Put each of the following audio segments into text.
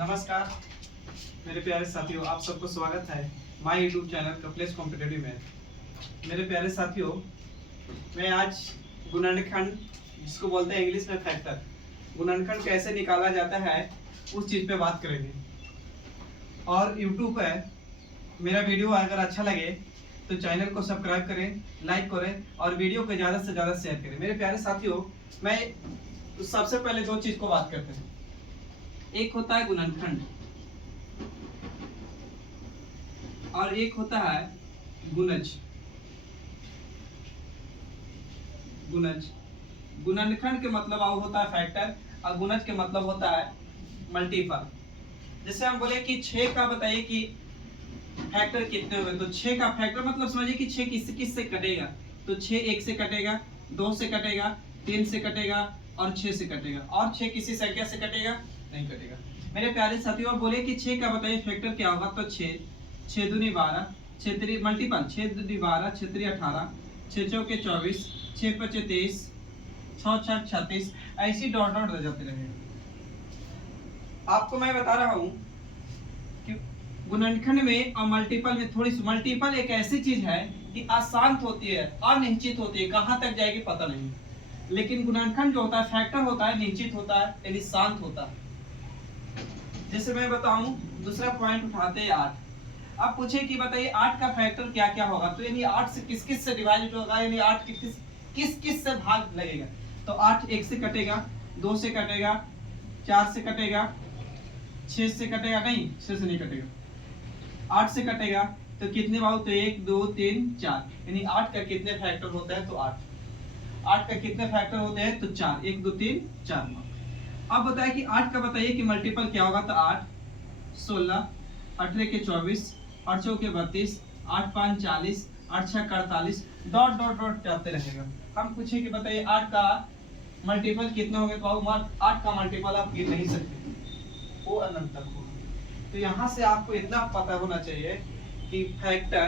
नमस्कार मेरे प्यारे साथियों, आप सबको स्वागत है माय यूट्यूब चैनल कपलेश कॉम्पिटिटिव में। मेरे प्यारे साथियों, मैं आज गुणनखंड, जिसको बोलते हैं इंग्लिश में फैक्टर, गुणनखंड कैसे निकाला जाता है उस चीज़ पे बात करेंगे। और यूट्यूब पर मेरा वीडियो अगर अच्छा लगे तो चैनल को सब्सक्राइब करें, लाइक करें और वीडियो को ज़्यादा से ज़्यादा शेयर करें। मेरे प्यारे साथियों, मैं सबसे पहले दो चीज़ को बात करते हैं। एक होता है गुणनखंड और एक होता है गुणज। गुणनखंड के मतलब होता है फैक्टर और गुणज के मतलब होता है मल्टीपल। जैसे हम बोले कि 6 का बताइए कि फैक्टर कितने हुए, तो 6 का फैक्टर मतलब समझिए कि 6 किस से कटेगा। तो 6 1 से कटेगा, 2 से कटेगा, 3 से कटेगा और 6 से कटेगा। और 6 किसी संख्या से कटेगा नहीं कटेगा। मेरे प्यारे साथियों, बोले कि 6 का बताइए फैक्टर क्या होगा। तो 6 दूनी 12, 6 3 मल्टीपल 6 दूनी 12, 6 3 18, 6 चौके 24, 6 5 23, 6 6 36, ऐसी डॉट डॉट रह जाते रहेंगे। आपको मैं बता रहा हूँ कि गुणनखंड में और मल्टीपल में थोड़ी सी, मल्टीपल एक ऐसी चीज है कि अशांत होती है, अनिश्चित होती है, कहाँ तक जाएगी पता नहीं। लेकिन गुणनखंड जो होता है, फैक्टर होता है, निश्चित होता है, यानी शांत होता है। जैसे मैं बताऊं, दूसरा पॉइंट उठाते हैं 8। अब पूछे कि बताइए 8 का फैक्टर क्या क्या होगा। तो यानी 8 से किस किस से डिवाइड होगा, यानी 8 किस किस से भाग लगेगा। तो 8 1 से कटेगा, 2 से कटेगा, 4 से कटेगा, 6 से कटेगा, नहीं 6 से नहीं कटेगा, 8 से कटेगा। तो कितने बार, तो 1 2 3 4, यानी 8 का कितने फैक्टर होता है। तो 8 का कितने फैक्टर होते हैं। तो 4, 1 2 3 4। अब बताए कि 8 का बताइए कि मल्टीपल क्या होगा। तो 8 16, 18 के 24, 8 चौके 32, 8 5 40, 8 6 48, डॉट डॉट डॉट जाते रहेगा। हम पूछे कि बताइए 8 का मल्टीपल कितने होंगे। तो 8 का मल्टीपल आप गिन नहीं सकते, वो अनंत तक होगा। तो यहाँ से आपको इतना पता होना चाहिए कि फैक्टर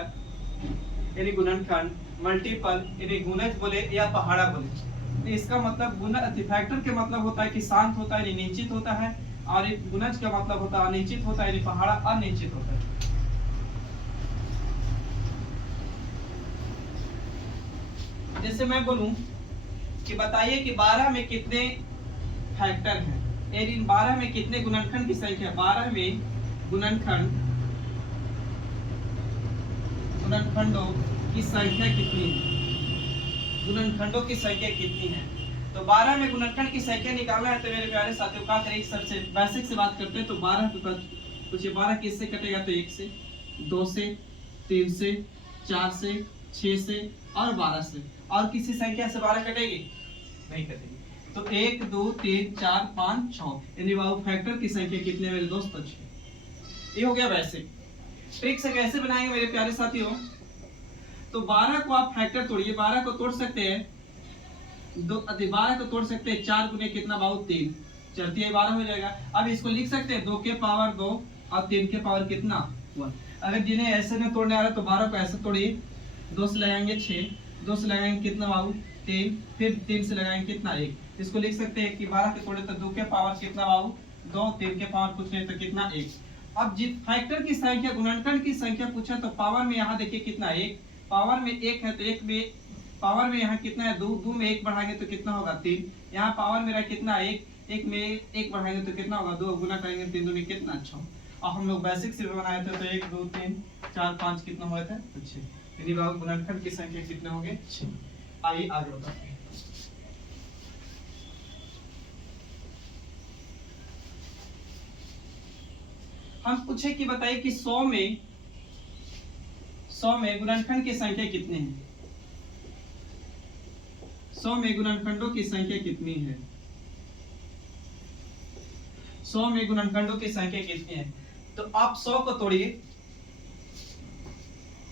यानी गुणनखंड, मल्टीपल यानी गुणज बोले या पहाड़ा बोले, तो इसका मतलब फैक्टर के मतलब होता है कि शांत होता है, निश्चित होता है, और एक गुणज का मतलब होता है अनिश्चित होता है, पहाड़ा अनिश्चित होता है। जैसे मैं बोलूं कि बताइए कि 12 में कितने फैक्टर हैं, यानी 12 में कितने गुणनखंड की संख्या। 12 में गुणनखंडों की संख्या कितनी है, गुणनखंडों की संख्या कितनी है। तो 12 में गुणनखंड की संख्या निकालना है। तो मेरे प्यारे साथियों, क्या करें, सबसे बेसिक से बात करते हैं। तो 12 कुछ 12 किससे कटेगा। तो 1 से, 2 से, 3 से, 4 से, 6 से और 12 से। और किसी संख्या से 12 कटेगी नहीं कटेगी। तो 1 2 3 4 5 6, यानी फैक्टर की संख्या कितने मेरे दोस्त। 6। ये हो गया बेसिक। ट्रिक से कैसे बनाएंगे मेरे प्यारे साथियों। तो 12 को आप फैक्टर तोड़िए, 12 को तोड़ सकते हैं 12 को तोड़ सकते हैं 4 गुने कितना बाबू 3, 4 3 12 हो जाएगा। अब इसको लिख सकते हैं 2 के पावर 2 और 3 के पावर कितना 1। अगर जिन्हें ऐसे में तोड़ने आ रहा है तो 12 को ऐसे तोड़िए, 2 से लगाएंगे 6, 2 से लगाएंगे कितना बाबू 3, फिर 3 से लगाएंगे कितना 1। इसको लिख सकते हैं कि 12 के तोड़े तो 2 के पावर कितना बाबू 2, 3 के पावर कुछ नहीं तो कितना 1। अब जिस फैक्टर की संख्या, गुणनखंड की संख्या पूछा तो पावर में यहाँ देखिए कितना 1, पावर में 1 है तो 1 में पावर में यहाँ कितना है 2, 2 में 1 बढ़ाएंगे तो कितना होगा 3। यहाँ पावर मेरा कितना 1, 1 में 1 बढ़ाएंगे तो कितना होगा 2, गुना करेंगे 3 दूनी कितना 6। और हम लोग बेसिक से बनाए थे तो 1 2 3 4 5 कितना हुए थे तो 6, यानी बाबू गुणनखंड की संख्या कितने होंगे 6। आइए आगे बताते हैं। हम पूछे कि बताइए कि 100 में गुणनखंड की संख्या कितनी है। 100 में गुणनखंडों की संख्या कितनी है। 100 में गुणनखंडों की संख्या कितनी है। तो आप 100 को तोड़िए,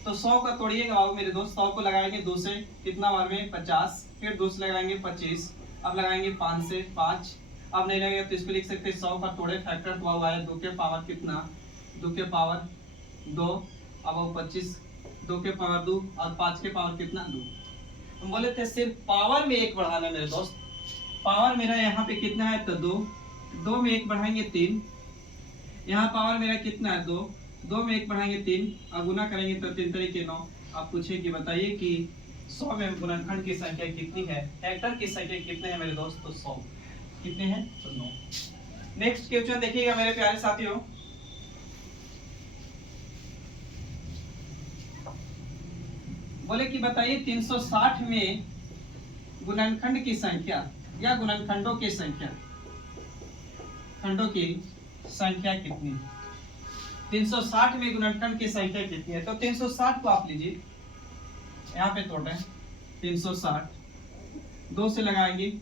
तो 100 का तोड़िएगा मेरे दोस्त। 100 को लगाएंगे 2 से कितना बार में 50, फिर 2 से लगाएंगे 25, अब लगाएंगे 5 से 5, अब नहीं लगेगा तो इसको लिख सकते हैं 100 का तोड़े फैक्टर तो आया 2 के पावर कितना 2 के पावर 2, अब 25, 2 के पावर 2 और 5 के पावर कितना 2। हम बोले थे सिर्फ पावर में 1 बढ़ाना मेरे दोस्त। पावर मेरा यहाँ पे कितना है तो 2, 2 में 1 बढ़ाएंगे 3, यहाँ पावर मेरा कितना है 2, 2 में 1 बढ़ाएंगे 3 और गुना करेंगे तो 3 तरीके 9। आप पूछे कि बताइए कि 100 में गुणनखंड की संख्या कितनी है, फैक्टर की संख्या कितने हैं मेरे दोस्त, तो 100 कितने हैं तो 9। नेक्स्ट क्वेश्चन देखिएगा मेरे प्यारे साथियों, बोले कि बताइए 360 में गुणनखंड की संख्या या गुणनखंडों की संख्या, खंडों की संख्या कितनी, 360 में गुणनखंड की संख्या कितनी है। तो 360 को आप लीजिए, यहाँ पे तोड़ रहे हैं 360, 2 से लगाएंगे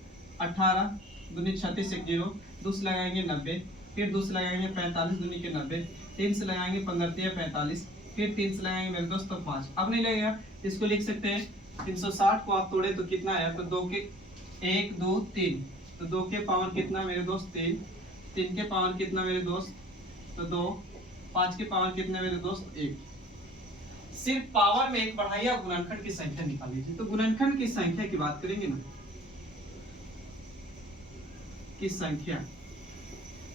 18 दूनी 36 1 0, 2 से लगाएंगे 90, फिर 2 से लगाएंगे 45 दूनी के 90, 3 से लगाएंगे 15 3 45, फिर 3 से लगाएंगे मेरे दोस्त तो 5। अब नहीं लगेगा, इसको लिख सकते हैं 360 को आप तोड़े तो कितना आया, तो 2 के 1 2 3, तो 2 के पावर कितना मेरे दोस्त 3, 3 के पावर कितना मेरे दोस्त तो 2, 5 के पावर कितने मेरे दोस्त 1। सिर्फ पावर में 1 बढ़ाइए और गुणनखंड की संख्या निकाल लीजिए। तो गुणनखंड की संख्या की बात करेंगे ना, की संख्या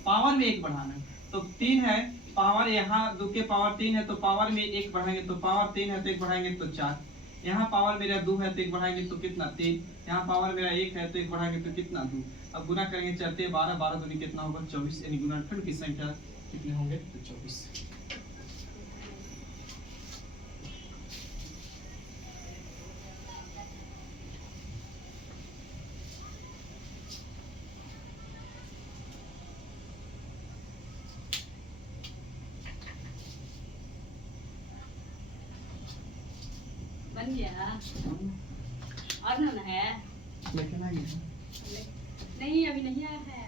पावर में 1 बढ़ाना है तो 3 है, पावर यहाँ 2 के पावर 3 है तो पावर में 1 बढ़ाएंगे तो पावर 3 है तो 1 बढ़ाएंगे तो 4। यहाँ पावर मेरा 2 है तो 1 बढ़ाएंगे तो कितना 3, यहाँ पावर मेरा 1 है तो 1 बढ़ाएंगे तो कितना 2। अब गुना करेंगे 4 12, 12 दूनी कितना होगा 24, यानी गुणनखंड की संख्या कितने होंगे तो 24। बन गया और ना है, लेकिन आइए नहीं अभी नहीं आया है।